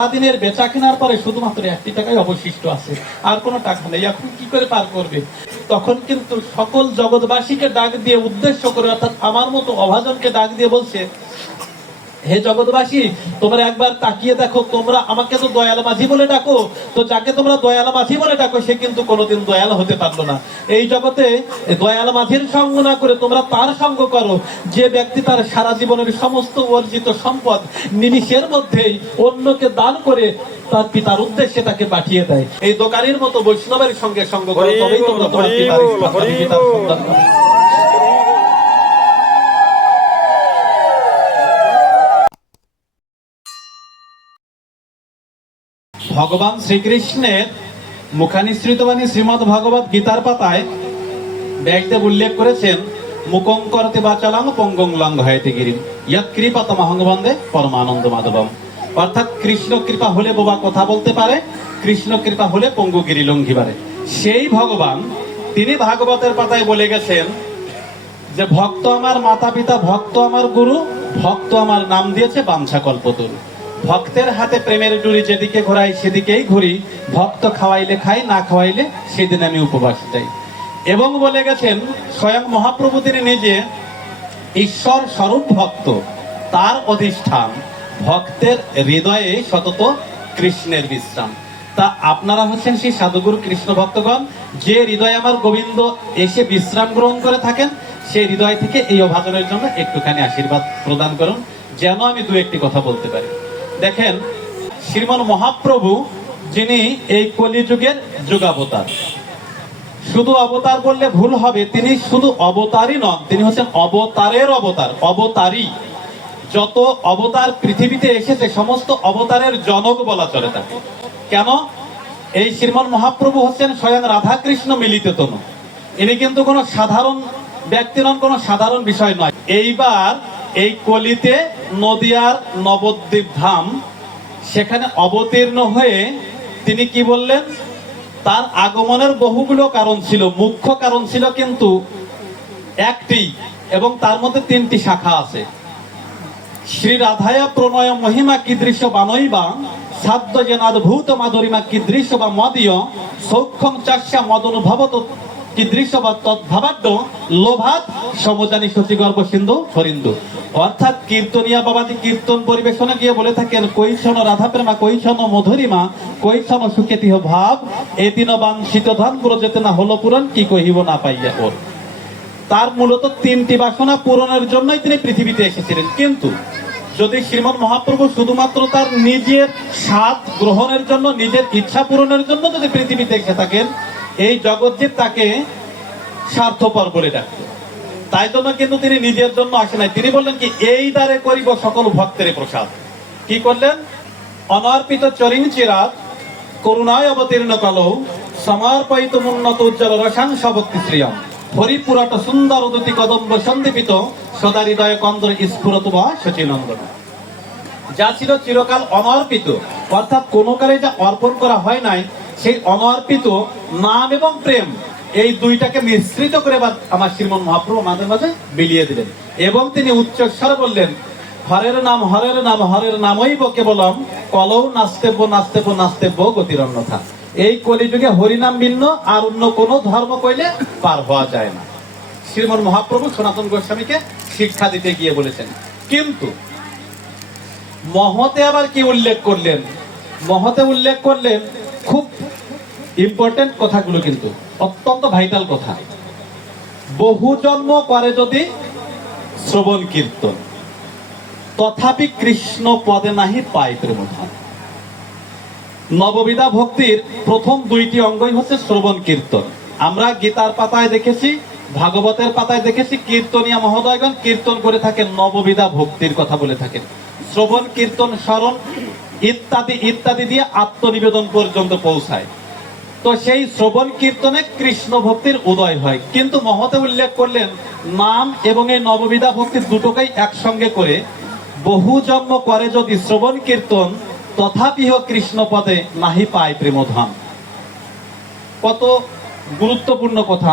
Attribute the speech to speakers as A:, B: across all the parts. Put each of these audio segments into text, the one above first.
A: সারাদিনের বেচা কেনার পরে শুধুমাত্র একটি টাকাই অবশিষ্ট আছে। আর কোনো টাকা নেই। এখন কি করে পার করবে? তখন কিন্তু সকল জগৎবাসীকে ডাক দিয়ে উদ্দেশ্য করে, অর্থাৎ আমার মতো অভাজনকে ডাক দিয়ে বলছে হে জগৎবাসী তোমরা একবার তাকিয়ে দেখো তোমরা আমাকে তো দয়াল মাঝি বলে ডাকো। তো যাকে তোমরা দয়াল মাঝি বলে ডাকো সে কিন্তু কোনোদিন দয়াল হতে পারল না। এই জগতে দয়াল মাঝির সঙ্গ না করে তোমরা তার সঙ্গ করো। যে ব্যক্তি তার সারা জীবনের সমস্ত অর্জিত সম্পদ নিমিষের মধ্যেই অন্যকে দান করে তার পিতার উদ্দেশ্যে তাকে পাঠিয়ে দেয়। এই দোকানের মতো বৈষ্ণবের সঙ্গে সঙ্গ করো তবেই তোমরা তোমার পিতার সন্তান, ভগবান শ্রীকৃষ্ণের মুখানিসৃত বাণী শ্রীমদ ভগবত গীতার পাতায় ব্যাগদেব উল্লেখ করেছেন, মুকং করতে বাচালাম পঙ্গং লঙ্ঘ হয়তে গিরিম। ইয়াত কৃপা তমহং পরমানন্দ মাধবম। অর্থাৎ কৃষ্ণ কৃপা হলে বোবা কথা বলতে পারে, কৃষ্ণ কৃপা হলে পঙ্গু গিরি লঙ্ঘি পারে সেই ভগবান, তিনি ভাগবতের পাতায় বলে গেছেন যে, ভক্ত আমার মাতা পিতা ভক্ত আমার গুরু, ভক্ত আমার নাম দিয়েছে বাঞ্ছা কল্পতরু ভক্তের হাতে প্রেমের ডুরি যেদিকে ঘোরাই, সেদিকেই ঘুরি। ভক্ত খাওয়াইলে খাই, না খাওয়াইলে সেদিন আমি উপবাস যাই। এবং বলে গেছেন, স্বয়ং মহাপ্রভু তিনি নিজে ঈশ্বর স্বরূপ ভক্ত, তার অধিষ্ঠান ভক্তের হৃদয়ে সতত কৃষ্ণের বিশ্রাম। তা আপনারা হচ্ছেন সেই সাধুগুরু কৃষ্ণ ভক্তগণ, যে হৃদয়ে আমার গোবিন্দ এসে বিশ্রাম গ্রহণ করে থাকেন, সেই হৃদয় থেকে এই অভাজনের জন্য একটুখানি আশীর্বাদ প্রদান করুন, যেন আমি দু একটি কথা বলতে পারি। দেখেন, শ্রীমন মহাপ্রভু, যিনি এই কলিযুগের যুগাবতার। শুধু অবতার বললে ভুল হবে, তিনি শুধু অবতারই নন, তিনি হচ্ছেন অবতারের অবতার অবতারই যত অবতার পৃথিবীতে এসেছে, সমস্ত অবতারের জনক বলা চলে তাকে। কেন? এই শ্রীমন মহাপ্রভু হচ্ছেন স্বয়ং রাধাকৃষ্ণ মিলিত তনু। ইনি কিন্তু কোনো সাধারণ ব্যক্তি নন, কোনো সাধারণ বিষয় নয়। এইবার এই কলিতে নদিয়ার নবদ্বীপ ধাম, সেখানে অবতীর্ণ হয়ে তিনি কি বললেন? তার আগমনের বহুগুলো কারণ ছিল, মুখ্য কারণ ছিল কিন্তু একটি এবং তার মধ্যে তিনটি শাখা আছে। শ্রী রাধায়া প্রণয় মহিমা কীদৃশ বানৈবা সাধ্য জেনাদ্ভূত মাধুরিমা কীদৃশ বা মদীয়? সৌক্ষম চাষ্যা মদনুভবত কীদৃশ বা তদ্ভাবাদ্য লোভাত সমজানি সিন্ধু হরিন্দু। অর্থাৎ কীর্তনিয়া কীর্তন পরিবেশনে গিয়ে বলে থাকেন রাধা প্রেমা মধুরিমা ভাব, এদিন কি কহিব না পাইয়া ওর তার মূলত তিনটি বাসনা পূরণের জন্যই তিনি পৃথিবীতে এসেছিলেন। কিন্তু যদি শ্রীমদ মহাপ্রভু শুধুমাত্র তার নিজের স্বাদ গ্রহণের জন্য, নিজের ইচ্ছা পূরণের জন্য যদি পৃথিবীতে এসে থাকেন এই জগৎজিৎ তাকে স্বার্থপর বলে ডাকত তাই জন্য কিন্তু তিনি নিজের জন্য আসে নাই। তিনি বললেন কি, এই দ্বারে করিব সকল ভক্তের প্রসাদ। কি করলেন? অনর্পিত চরিং চিরাত করুণায় অবতীর্ণ কালো, সমর্পয়িত উন্নত উজ্জ্বল রসাং সবক্তি শ্রিয়ম হরিপুরাট সুন্দর উদতি কদম্ব সন্দীপিত, সদা হৃদয় কন্দর স্ফুরত বা শচীনন্দন। যা ছিল চিরকাল অনর্পিত। অর্থাৎ কোনো কালে যা অর্পণ করা হয় নাই সেই অনর্পিত নাম এবং প্রেম এই দুইটাকে মিশ্রিত করে আমার শ্রীমন মহাপ্রভু আমাদের মাঝে বিলিয়ে দিলেন। এবং তিনি উচ্চস্বরে বললেন, হরের নাম হরের নাম, হরের নামই কেবলম, কলৌ নাস্তেব্য নাস্তেব্য নাস্তেব্য গতির অন্যথা এই কলিযুগে হরিনাম ভিন্ন, আর অন্য কোনো ধর্ম কইলে পার হওয়া যায় না। শ্রীমন মহাপ্রভু সনাতন গোস্বামীকে শিক্ষা দিতে গিয়ে বলেছেন, কিন্তু মহতে আবার কি উল্লেখ করলেন? মহতে উল্লেখ করলেন ইম্পর্টেন্ট কথাগুলো কিন্তু, অত্যন্ত ভাইটাল কথা। বহু জন্ম করে যদি শ্রবণ কীর্তন, তথাপি কৃষ্ণ পদে নাহি পায় প্রেমধান নববিধা ভক্তির প্রথম দুইটি অঙ্গই হচ্ছে শ্রবণ কীর্তন। আমরা গীতার পাতায় দেখেছি, ভাগবতের পাতায় দেখেছি, কীর্তনিয়া মহোদয়গণ কীর্তন করে থাকেন নববিধা ভক্তির কথা বলে থাকেন। শ্রবণ, কীর্তন, স্মরণ ইত্যাদি ইত্যাদি দিয়ে আত্মনিবেদন পর্যন্ত পৌঁছায়। তো সেই শ্রবণ কীর্তনে কৃষ্ণ ভক্তির উদয় হয়। কিন্তু মহতে উল্লেখ করলেন, নাম এবং এই নববিধা ভক্তির দুটোকেই একসঙ্গে করে বহু জন্ম করে যদি শ্রবণ কীর্তন তথাপিহ কৃষ্ণ পদে নাহি পায় প্রেমধাম। কত গুরুত্বপূর্ণ কথা।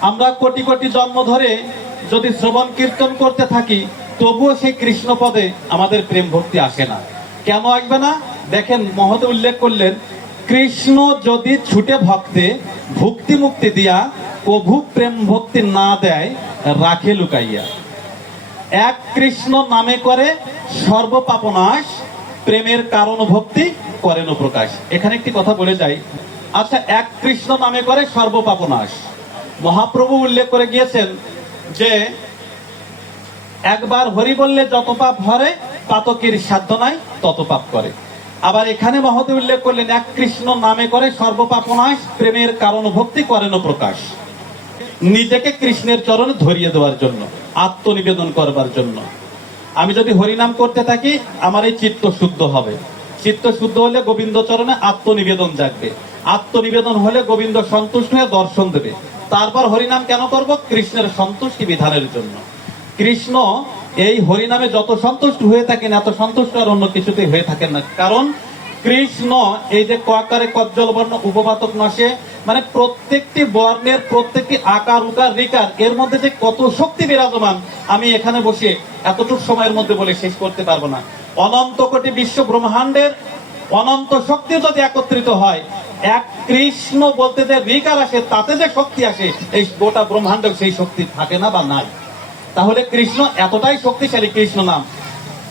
A: আমরা কোটি কোটি জন্ম ধরে যদি শ্রবণ কীর্তন করতে থাকি, তবুও সেই কৃষ্ণ পদে আমাদের প্রেম ভক্তি আসে না। কেন আসবে না? দেখেন, মহতে উল্লেখ করলেন কৃষ্ণ যদি ছুটে ভক্তে ভক্তি মুক্তি দিয়া প্রভু প্রেম ভক্তি না দেয়, রাখে লুকাইয়া। এক কৃষ্ণ নামে করে সর্বপাপনাশ প্রেমের কারণ ভক্তি করেন প্রকাশ। এখানে একটি কথা বলে যাই। আচ্ছা এক কৃষ্ণ নামে করে সর্বপাপনাশ মহাপ্রভু উল্লেখ করে গিয়েছেন যে, একবার হরি বললে যত পাপ হরে পাতকের সাধ্য নাই, তত পাপ করে। আবার এখানে মহতে উল্লেখ করলেন, এক কৃষ্ণ নামে করে সর্বপাপনাশ, প্রেমের কারণ ভক্তি করেন প্রকাশ। নিজেকে কৃষ্ণের চরণে ধরিয়ে দেওয়ার জন্য, আত্মনিবেদন করবার জন্য। আমি যদি হরিনাম করতে থাকি, আমার এই চিত্ত শুদ্ধ হবে। চিত্ত শুদ্ধ হলে গোবিন্দ চরণে আত্মনিবেদন জাগবে। আত্মনিবেদন হলে গোবিন্দ সন্তুষ্ট হয়ে দর্শন দেবে। তারপর হরিনাম কেন করব? কৃষ্ণের সন্তুষ্টি বিধানের জন্য। কৃষ্ণ এই হরিনামে যত সন্তুষ্ট হয়ে থাকেন, এত সন্তুষ্ট আর অন্য কিছুতে হয়ে থাকেন না। কারণ কৃষ্ণ এই যে কয়াকারে কজ্জল বর্ণ উপপাতক নসে মানে প্রত্যেকটি বর্ণের প্রত্যেকটি আকার, উকার, রিকার, এর মধ্যে যে কত শক্তি বিরাজমান, আমি এখানে বসে এতটুকু সময়ের মধ্যে বলে শেষ করতে পারব না। অনন্ত কোটি বিশ্ব ব্রহ্মাণ্ডের অনন্ত শক্তি যদি একত্রিত হয়, এক কৃষ্ণ বলতে যে রিকার আসে, তাতে যে শক্তি আসে, এই গোটা ব্রহ্মাণ্ডেও সেই শক্তি থাকে না বা নাই। তাহলে কৃষ্ণ এতটাই শক্তিশালী কৃষ্ণ নাম।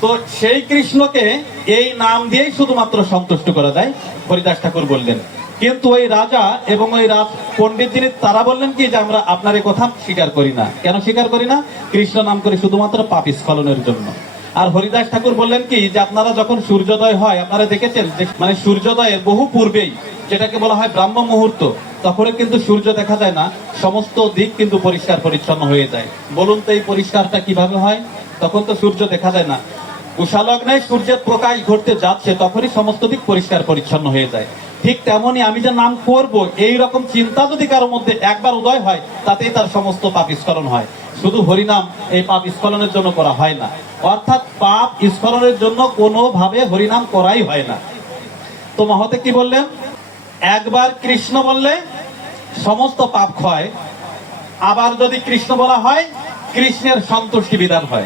A: তো সেই কৃষ্ণকে এই নাম দিয়েই শুধুমাত্র সন্তুষ্ট করা যায়, হরিদাস ঠাকুর বললেন। কিন্তু ওই রাজা এবং ওই রাজ পণ্ডিত যিনি, তারা বললেন কি যে আমরা আপনার এই কথা স্বীকার করি না। কেন স্বীকার করি না? কৃষ্ণ নাম করে শুধুমাত্র পাপ স্খলনের জন্য। আর হরিদাস ঠাকুর বললেন কি যে আপনারা যখন সূর্যোদয় হয়, আপনারা দেখেছেন যে মানে সূর্যোদয়ের বহু পূর্বেই, যেটাকে বলা হয় ব্রাহ্ম মুহূর্ত তখনও কিন্তু সূর্য দেখা যায় না, সমস্ত দিক কিন্তু পরিষ্কার পরিচ্ছন্ন হয়ে যায়। বলুন তো এই পরিষ্কারটা কীভাবে হয়? তখন তো সূর্য দেখা যায় না। উষালগ্নে সূর্যের প্রকাশ ঘটতে যাচ্ছে, তখনই সমস্ত দিক পরিষ্কার পরিচ্ছন্ন হয়ে যায়। ঠিক তেমনি আমি যে নাম করব এই রকম চিন্তা যদি কারোর মধ্যে একবার উদয় হয়, তাতেই তার সমস্ত পাপ স্খলন হয়। শুধু হরিনাম এই পাপ স্খলনের জন্য করা হয় না। অর্থাৎ পাপ স্খলনের জন্য কোনোভাবে হরিনাম করাই হয় না। তো মহতে কি বললেন? একবার কৃষ্ণ বললে সমস্ত পাপ ক্ষয়। আবার যদি কৃষ্ণ বলা হয়, কৃষ্ণের সন্তুষ্টি বিধান হয়।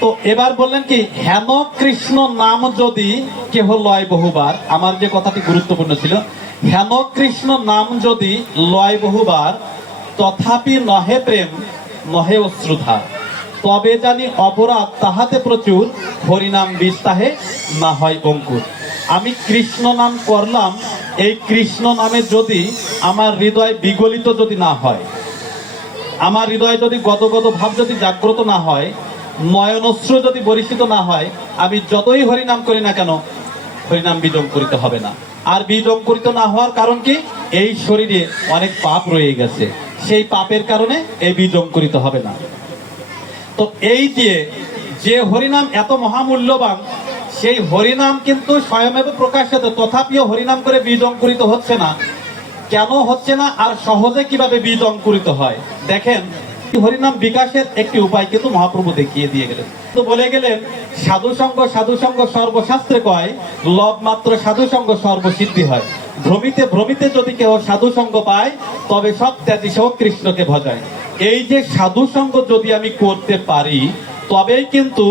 A: তো এবার বললেন কি, হেন কৃষ্ণ নাম যদি কেহ লয় বহুবার, আমার যে কথাটি গুরুত্বপূর্ণ ছিল, হেন কৃষ্ণ নাম যদি লয় বহুবার, তথাপি নহে প্রেম, নহে অশ্রুধা। তবে জানি অপরাধ তাহাতে প্রচুর, হরিনাম বিষ তাহে না হয় অঙ্কুর। আমি কৃষ্ণ নাম করলাম, এই কৃষ্ণ নামে যদি আমার হৃদয় বিগলিত যদি না হয়, আমার হৃদয় যদি গতগত ভাব যদি জাগ্রত না হয়, নয়নশ্র যদি বরিষ্ঠিত না হয়, আমি যতই হরিনাম করি না কেন, হরিনাম বীজম করিতে হবে না। আর বীজম করিত না হওয়ার কারণ কি? এই শরীরে অনেক পাপ রয়ে গেছে। সেই পাপের কারণে এই বীজম করিতে হবে না। তো এই যে যে হরিনাম এত মহামূল্যবান সেই হরিনাম কিন্তু স্বয়মেব প্রকাশিত, তথাপিও হরিনাম করে বীজ অঙ্কুরিত হচ্ছে না। কেন হচ্ছে না আর সহজে কীভাবে বীজ অঙ্কুরিত হয়? দেখেন, হরিনাম বিকাশের একটি উপায় কিন্তু মহাপ্রভু দেখিয়ে দিয়ে গেলেন। তো বলে গেলেন সাধু সঙ্গ সাধু সঙ্গ সর্বশাস্ত্রে কয়, লব মাত্র সাধু সঙ্গ সর্বসিদ্ধি হয়। ভ্রমিতে ভ্রমিতে যদি কেউ সাধু সঙ্গ পায়, তবে সব ত্যাগী সহ কৃষ্ণকে ভজায়। এই যে সাধু সঙ্গ যদি আমি করতে পারি তবেই কিন্তু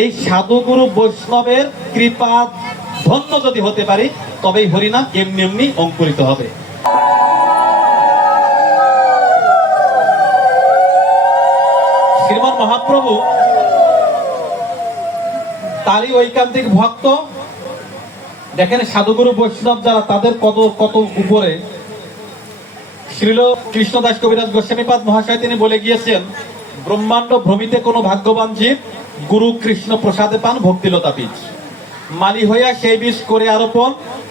A: এই সাধুগুরু বৈষ্ণবের কৃপা ধন্য যদি হতে পারি, তবেই হরিনাম এমনি এমনি অঙ্কুরিত হবে। শ্রীমন মহাপ্রভু, তারই ঐকান্তিক ভক্ত, দেখেন সাধুগুরু বৈষ্ণব যারা, তাদের কত কত উপরে। শ্রীল কৃষ্ণদাস কবিরাজ গোস্বামীপাদ মহাশয় তিনি বলে গিয়েছেন ব্রহ্মাণ্ড ভ্রমিতে কোনো ভাগ্যবান জীব গুরু কৃষ্ণ প্রসাদে পান ভক্তিলতা বীজ। মালি হইয়া সেই বীজ করে আরোপণ,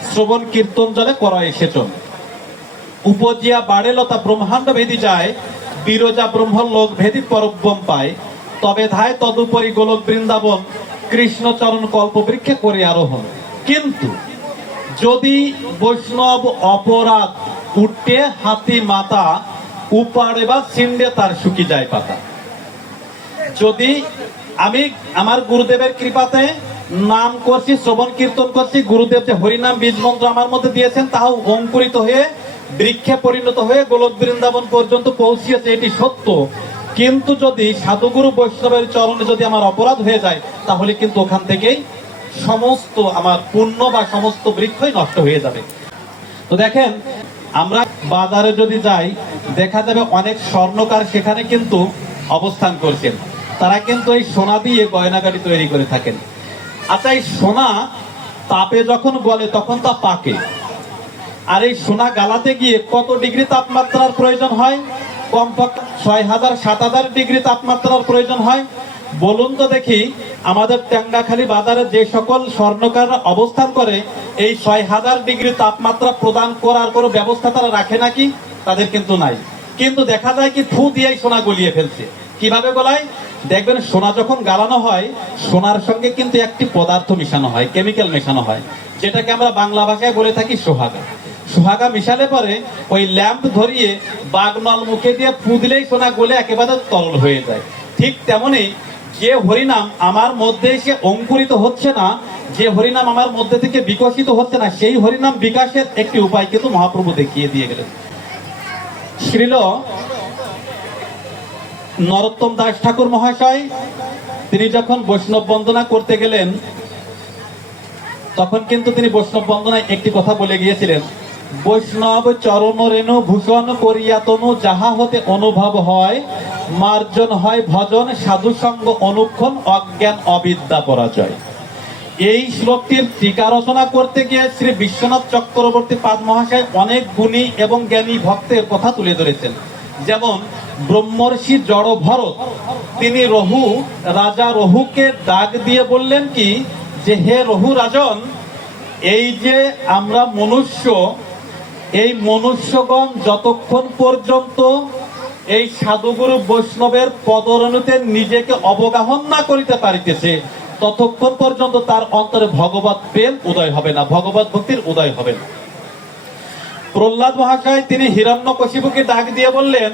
A: শ্রবণ, কীর্তন জলে করা এসেচন উপজিয়া বাড়ে লতা ব্রহ্মাণ্ড ভেদি যায়, বিরজা ব্রহ্ম লোক ভেদি পরব্রম পায়। তবে ধায় তদুপরি গোলক বৃন্দাবন কৃষ্ণচরণ কল্প বৃক্ষে করে আরোহণ। কিন্তু যদি বৈষ্ণব অপরাধ উঠে হাতি মাতা, উপাড়ে বা সিন্ডে তার শুকি যায় পাতা। যদি আমি আমার গুরুদেবের কৃপাতে নাম করছি, শ্রবণ, কীর্তন করছি, গুরুদেব যে হরিনাম, বীজ মন্ত্র আমার মধ্যে দিয়েছেন তাও অঙ্কুরিত হয়ে, বৃক্ষে পরিণত হয়ে গোলক বৃন্দাবন পর্যন্ত পৌঁছিয়েছে, এটি সত্য। কিন্তু যদি সাধুগুরু বৈষ্ণবের চরণে যদি আমার অপরাধ হয়ে যায়, তাহলে কিন্তু ওখান থেকেই সমস্ত আমার পুণ্য বা সমস্ত বৃক্ষই নষ্ট হয়ে যাবে। তো দেখেন, আমরা বাজারে যদি যাই, দেখা যাবে অনেক স্বর্ণকার সেখানে কিন্তু অবস্থান করছেন। তারা কিন্তু এই সোনা দিয়ে গয়নাগাড়ি তৈরি করে থাকেন। আচ্ছা এই সোনা তাপে যখন গলে, তখন তা পাকে। আর এই সোনা গালাতে গিয়ে কত ডিগ্রি তাপমাত্রার প্রয়োজন হয়? কমপক্ষে ছয় হাজার, সাত হাজার ডিগ্রি তাপমাত্রার প্রয়োজন হয়। বলুন তো দেখি, আমাদের ট্যাঙ্গাখালী বাজারে যে সকল স্বর্ণকাররা অবস্থান করে, এই ছয় হাজার ডিগ্রি তাপমাত্রা প্রদান করার কোনো ব্যবস্থা তারা রাখে নাকি? তাদের কিন্তু নাই। কিন্তু দেখা যায় কি থু দিয়েই সোনা গলিয়ে ফেলছে। কীভাবে গলায়? দেখবেন, সোনা যখন গালানো হয়, সোনার সঙ্গে কিন্তু একটি পদার্থ মিশানো হয়, কেমিক্যাল মেশানো হয়, যেটাকে আমরা বাংলা ভাষায় বলে থাকি সোহাগা। সোহাগা মিশালে পরে ওই ল্যাম্প ধরিয়ে বাগনল মুখে দিয়ে ফু দিলেই সোনা গলে একেবারে তরল হয়ে যায়। ঠিক তেমনি যে হরিনাম আমার মধ্যে এসে অঙ্কুরিত হচ্ছে না, যে হরিনাম আমার মধ্যে থেকে বিকশিত হচ্ছে না, সেই হরিনাম বিকাশের একটি উপায় কিন্তু মহাপ্রভু দেখিয়ে দিয়ে গেলেন। শ্রীল নরোত্তম দাস ঠাকুর মহাশয়, তিনি যখন বৈষ্ণব বন্দনা করতে গেলেন, তখন কিন্তু তিনি বৈষ্ণব বন্দনায় একটি কথা বলে গিয়েছিলেন, বৈষ্ণব চরণ রেণু ভূষণ করিয়া তনু যাহা হতে অনুভব হয়, মার্জন হয় ভজন সাধু সঙ্গ অনুক্ষণ অজ্ঞান অবিদ্যা পরাজয়। এই শ্লোকটির টিকা রচনা করতে গিয়ে শ্রী বিশ্বনাথ চক্রবর্তী পাদ মহাশয় অনেক গুণী এবং জ্ঞানী ভক্তের কথা তুলে ধরেছেন। যেমন ব্রহ্মর্ষি জড় ভরত। তিনি রহু, রাজা রহুকে ডাক দিয়ে বললেন কি, যে হে রহু রাজন, এই যে আমরা মনুষ্য, এই মনুষ্যগণ যতক্ষণ পর্যন্ত এই সাধুগুরু বৈষ্ণবের পদরণুতে নিজেকে অবগাহন না করিতে পারিতেছে, ততক্ষণ পর্যন্ত তার অন্তরে ভগবত প্রেম উদয় হবে না ভগবত ভক্তির উদয় হবে না। প্রহ্লাদ মহাশয় তিনি হিরণ্য কশিপুকে ডাক দিয়ে বললেন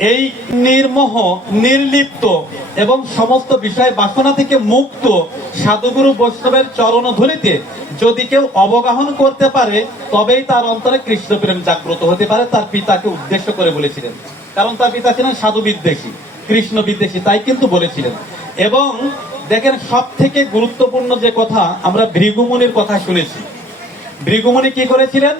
A: এই নির্মোহ, নির্লিপ্ত এবং সমস্ত বিষয় বাসনা থেকে মুক্ত সাধুগুরু বৈষ্ণবের চরণ ধরিতে যদি কেউ অবগাহন করতে পারে, তবেই তার অন্তরে কৃষ্ণ প্রেম জাগ্রত হতে পারে, তার পিতাকে উদ্দেশ্য করে বলেছিলেন। কারণ তার পিতা ছিলেন সাধু বিদ্বেষী, কৃষ্ণ বিদ্বেষী, তাই কিন্তু বলেছিলেন। এবং দেখেন সব থেকে গুরুত্বপূর্ণ যে কথা আমরা ভৃগুমুনির কথা শুনেছি। ভৃগুমুনি কি করেছিলেন?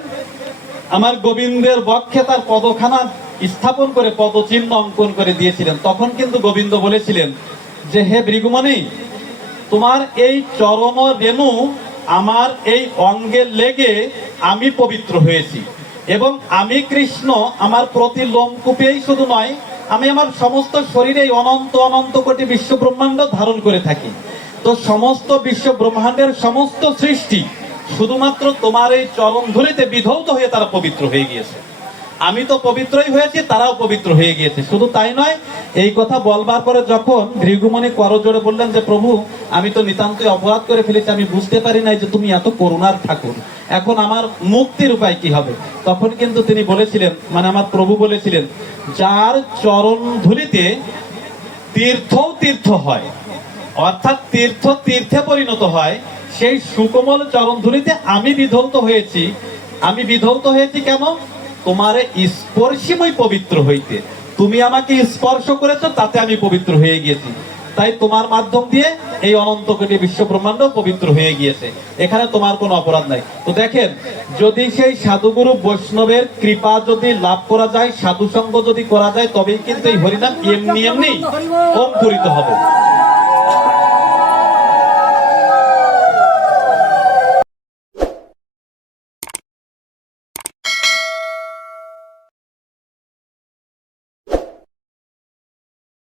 A: আমার গোবিন্দের বক্ষে তার পদখানা স্থাপন করে, পদচিহ্ন অঙ্কন করে দিয়েছিলেন। তখন কিন্তু গোবিন্দ বলেছিলেন যে, হে ভৃগুমণি, তোমার এই চরম রেণু আমার এই অঙ্গে লেগে আমি পবিত্র হয়েছি এবং আমি কৃষ্ণ, আমার প্রতি লোমকূপেই শুধু নয়, আমি আমার সমস্ত শরীরে অনন্ত অনন্ত কোটি বিশ্ব ব্রহ্মাণ্ড ধারণ করে থাকি। তো সমস্ত বিশ্ব ব্রহ্মাণ্ডের সমস্ত সৃষ্টি শুধুমাত্র তোমার এই চরণ ধরিতে বিধৌত হয়ে তারা পবিত্র হয়ে গিয়েছে। আমি তো পবিত্রই হয়েছি, তারাও পবিত্র হয়ে গিয়েছে। শুধু তাই নয়, এই কথা বলবার পরে যখন ভৃগুমণি করজোড়ে বললেন যে, প্রভু, আমি তো নিতান্তই অপরাধ করে ফেলেছি, আমি বুঝতে পারি নাই যে তুমি এত করুণার ঠাকুর। এখন আমার মুক্তির উপায় কি হবে? তখন কিন্তু তিনি বলেছিলেন মানে আমার প্রভু বলেছিলেন, যার চরণ ধুলিতে তীর্থও তীর্থ হয়, অর্থাৎ তীর্থ তীর্থে পরিণত হয়, সেই সুকোমল চরণ ধুলিতে আমি বিধৌত হয়েছি। আমি বিধৌত হয়েছি কেন? তোমার স্পর্শিময় পবিত্র হইতে। তুমি আমাকে স্পর্শ করেছ, তাতে আমি পবিত্র হয়ে গিয়েছি। তাই তোমার মাধ্যম দিয়ে এই অনন্ত কোটি বিশ্ব ব্রহ্মাণ্ড পবিত্র হয়ে গিয়েছে। এখানে তোমার কোনো অপরাধ নাই। তো দেখেন, যদি সেই সাধুগুরু বৈষ্ণবের কৃপা যদি লাভ করা যায় সাধু সঙ্গ যদি করা যায়, তবেই কিন্তু এই হরিনাম এমনি এমনি অঙ্কুরিত হবে।